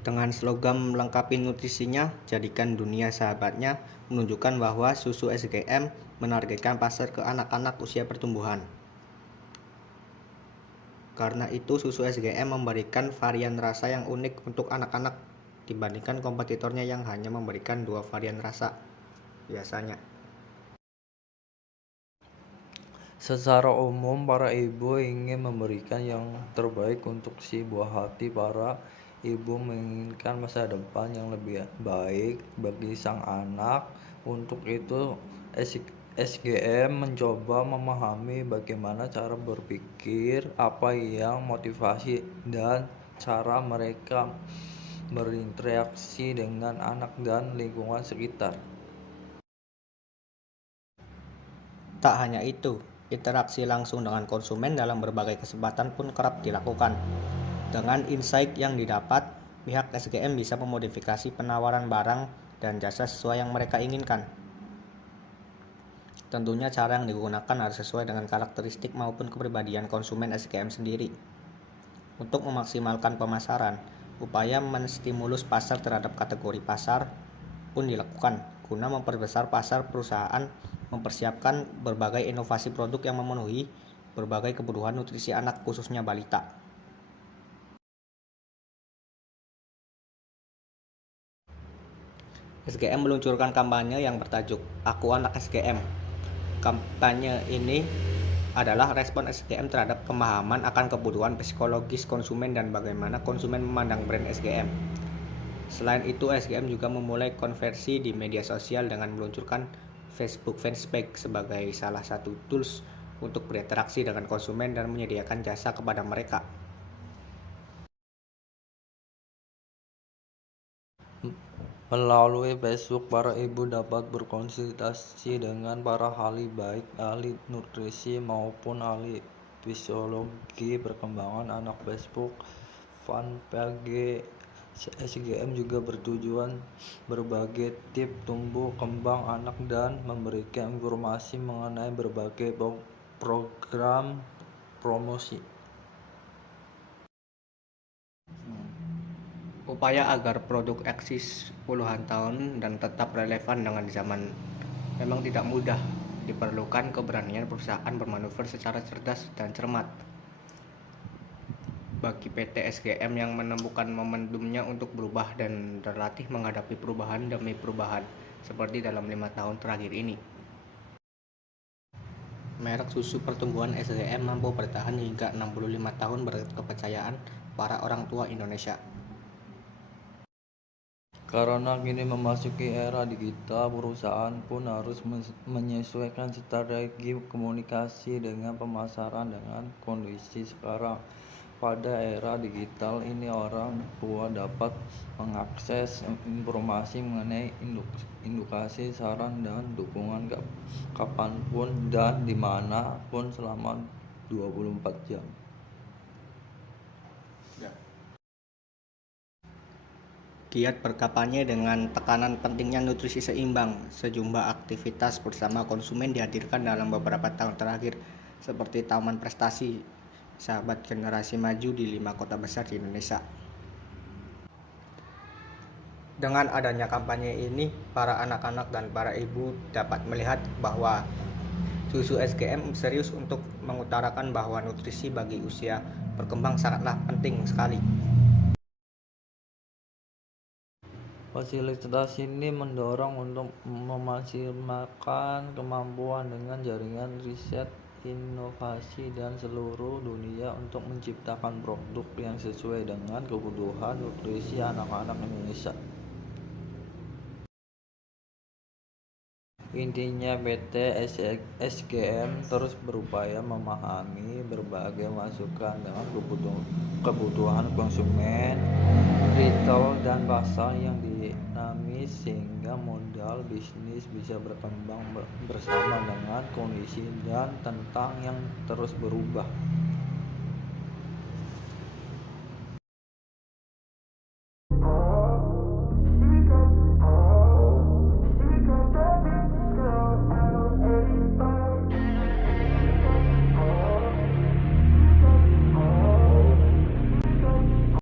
Dengan slogan melengkapi nutrisinya, jadikan dunia sahabatnya, menunjukkan bahwa susu SGM menargetkan pasar ke anak-anak usia pertumbuhan. Karena itu, susu SGM memberikan varian rasa yang unik untuk anak-anak dibandingkan kompetitornya yang hanya memberikan 2 varian rasa biasanya. Secara umum, para ibu ingin memberikan yang terbaik untuk si buah hati. Para ibu menginginkan masa depan yang lebih baik bagi sang anak. Untuk itu, SGM mencoba memahami bagaimana cara berpikir, apa yang motivasi, dan cara mereka berinteraksi dengan anak dan lingkungan sekitar. Tak hanya itu, interaksi langsung dengan konsumen dalam berbagai kesempatan pun kerap dilakukan. Dengan insight yang didapat, pihak SGM bisa memodifikasi penawaran barang dan jasa sesuai yang mereka inginkan. Tentunya cara yang digunakan harus sesuai dengan karakteristik maupun kepribadian konsumen SGM sendiri. Untuk memaksimalkan pemasaran, upaya menstimulus pasar terhadap kategori pasar pun dilakukan guna memperbesar pasar perusahaan mempersiapkan berbagai inovasi produk yang memenuhi berbagai kebutuhan nutrisi anak khususnya balita. SGM meluncurkan kampanye yang bertajuk Aku Anak SGM. Kampanye ini adalah respon SGM terhadap pemahaman akan kebutuhan psikologis konsumen dan bagaimana konsumen memandang brand SGM. Selain itu, SGM juga memulai konversi di media sosial dengan meluncurkan Facebook Fanspage sebagai salah satu tools untuk berinteraksi dengan konsumen dan menyediakan jasa kepada mereka. Melalui Facebook, para ibu dapat berkonsultasi dengan para ahli, baik ahli nutrisi maupun ahli fisiologi perkembangan anak. Facebook Fanpage SGM juga bertujuan berbagi tips tumbuh kembang anak dan memberikan informasi mengenai berbagai program promosi. Upaya agar produk eksis puluhan tahun dan tetap relevan dengan zaman memang tidak mudah. Diperlukan keberanian perusahaan bermanuver secara cerdas dan cermat. Bagi PT SGM yang menemukan momentumnya untuk berubah dan terlatih menghadapi perubahan demi perubahan, seperti dalam 5 tahun terakhir ini. Merek susu pertumbuhan SGM mampu bertahan hingga 65 tahun berkat kepercayaan para orang tua Indonesia. Karena kini memasuki era digital, perusahaan pun harus menyesuaikan strategi komunikasi dengan pemasaran dengan kondisi sekarang. Pada era digital ini, orang tua dapat mengakses informasi mengenai edukasi, saran, dan dukungan kapanpun dan dimanapun selama 24 jam. Giat berkampanye dengan tekanan pentingnya nutrisi seimbang. Sejumlah aktivitas bersama konsumen dihadirkan dalam beberapa tahun terakhir, seperti Taman Prestasi Sahabat Generasi Maju di 5 kota besar di Indonesia. Dengan adanya kampanye ini, para anak-anak dan para ibu dapat melihat bahwa susu SGM serius untuk mengutarakan bahwa nutrisi bagi usia berkembang sangatlah penting sekali. Fasilitas ini mendorong untuk memaksimalkan kemampuan dengan jaringan riset, inovasi, dan seluruh dunia untuk menciptakan produk yang sesuai dengan kebutuhan nutrisi anak-anak Indonesia. Intinya, PT SGM terus berupaya memahami berbagai masukan dengan kebutuhan konsumen, retail, dan pasar yang dinamis sehingga modal bisnis bisa berkembang bersama dengan kondisi dan tentang yang terus berubah.